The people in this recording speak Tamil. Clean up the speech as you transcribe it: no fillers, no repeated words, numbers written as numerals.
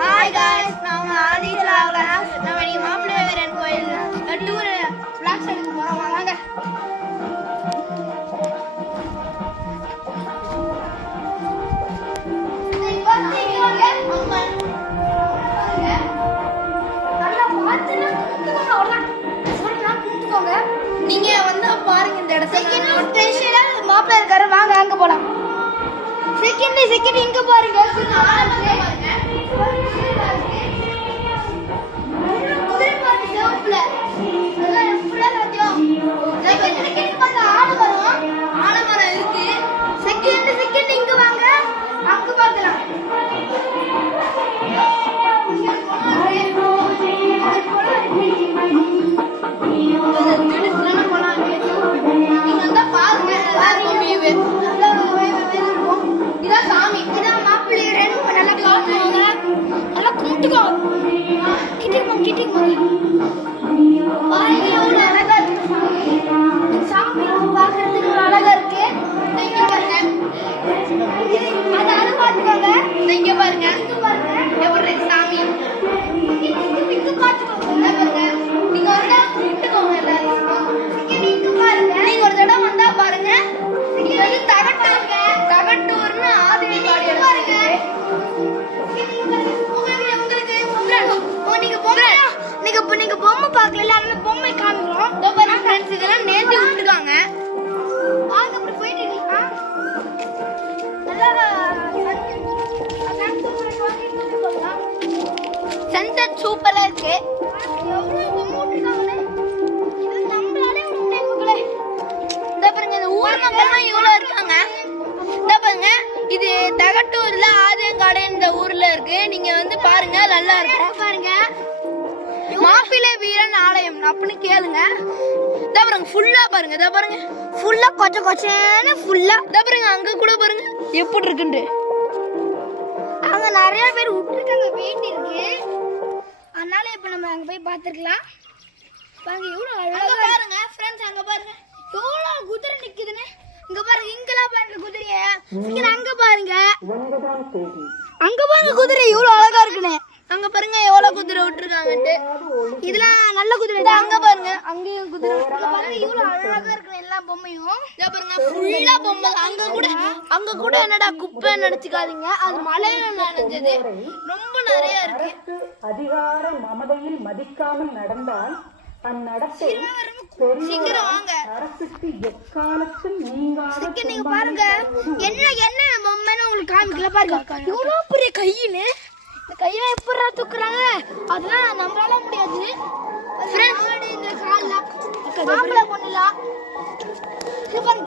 ஹாய் गाइस, நான் ஆதித்யா விலாஸ். நம்ம இன்னைக்கு மாப்பிள்ளை வீரன் கோயில் டூர் vlogs எடுக்க போறோம். வாங்க. நீங்க வந்து பாருங்க இந்த இடத்துல ஸ்பெஷலா மாப்பிள்ளை இருக்காரு. வாங்க அங்க போலாம். செகண்ட் இங்க பாருங்க. ஆலமரம் இருக்கு. செகண்ட் இங்க வாங்க, அங்க பார்க்கலாம். இதான் சாமி, இதான் மாப்பிள்ளை நல்லா காட்டுவாங்க. நல்லா கும்பிட்டுக்கோ. கிட்டிக்கு பாருங்க, எவ்வளவு அழகா இருக்கு சாமி. பாக்குறதுக்கு அழகா இருக்கு. இங்க பாருங்க, அதை பாத்துக்கோங்க. இங்க பாருங்க எப்படி சாமி. இங்க பாத்துக்கோங்க. நீங்க ஒரு கும்பிட்டுக்கோங்க எல்லாரும். இங்க பாருங்க, நீங்க ஒரு தடவை வந்தா பாருங்க. இது வந்து தகட்டூர்னு ஆதினி பாடி பாருங்க. நீங்க பொம்மை பார்க்கல, அந்த பொம்மை காமிக்கிறோம். ஃப்ரெண்ட்ஸ் இதெல்லாம் நேர்த்தி விட்டுருக்காங்க. வாங்க அப்படி போயிட்டு இருக்கலாம். சன்செட் சூப்பரா இருக்கு. எவ்வளவு பொம்மை விட்டுருக்காங்களே, இது நம்மளாலே விட்டுங்களே. இந்த பாருங்க, இந்த ஊர் மக்கள்லாம் இவ்வளவு இருக்காங்க. இந்த பாருங்க, இது தகட்டூர்ல ஆதியங்காடு இந்த ஊர்ல இருக்கு. நீங்க வந்து பாருங்க, நல்லா இருக்கு. பாருங்க, மாப்பிள்ளை வீரன் ஆலயம் அப்படின்னு கேளுங்க. இத பாருங்க, ஃபுல்லா பாருங்க. இத பாருங்க, ஃபுல்லா கொச்சேன்னு ஃபுல்லா. இத பாருங்க, அங்க கூட பாருங்க எப்படி இருக்குன்னு. அங்க நிறைய பேர் விட்டுருக்காங்க, வெயிட் இருக்கு. அதனால இப்ப நம்ம அங்க போய் பாத்துக்கலாம். பாருங்க எவ்வளவு அழகா பாருங்க ஃப்ரெண்ட்ஸ். அங்க பாருங்க எவ்வளவு குதிரை நிக்குதுன்னு. இங்க பாருங்க, இங்கெல்லாம் பாருங்க குதிரைய. அங்க பாருங்க, குதிரை எவ்வளவு அழகா இருக்குன்னு. அங்க பாருங்க எவ்வளவு குதிரை விட்டுருக்காங்கட்டு. இதெல்லாம் நல்ல குதிரை. அங்க பாருங்க, அங்கேயும் குதிரை பாருங்க, இவ்வளவு அழகா இருக்கு எல்லா பொம்மையும். இத பாருங்க, ஃபுல்லா பொம்மை. அங்க கூட என்னடா குப்பை நினைச்சுக்காதீங்க, அது மழையில நனைஞ்சது. ரொம்ப நிறைய இருக்கு. அதிகார மமதையில் மதிக்காமல் நடந்தால் அந்நடத்தை சீக்கிரம் வாங்க. அரசுக்கு எக்காலத்தும் நீங்காத. நீங்க பாருங்க, என்ன பொம்மைன்னு உங்களுக்கு காமிக்கல. பாருங்க எவ்வளவு பெரிய கையின்னு. இந்த கையில எப்படா தூக்குறாங்க, அதெல்லாம் நம்மளால முடியாது. இந்த கால்ல மாப்பிள்ளை பொண்ணுலாம்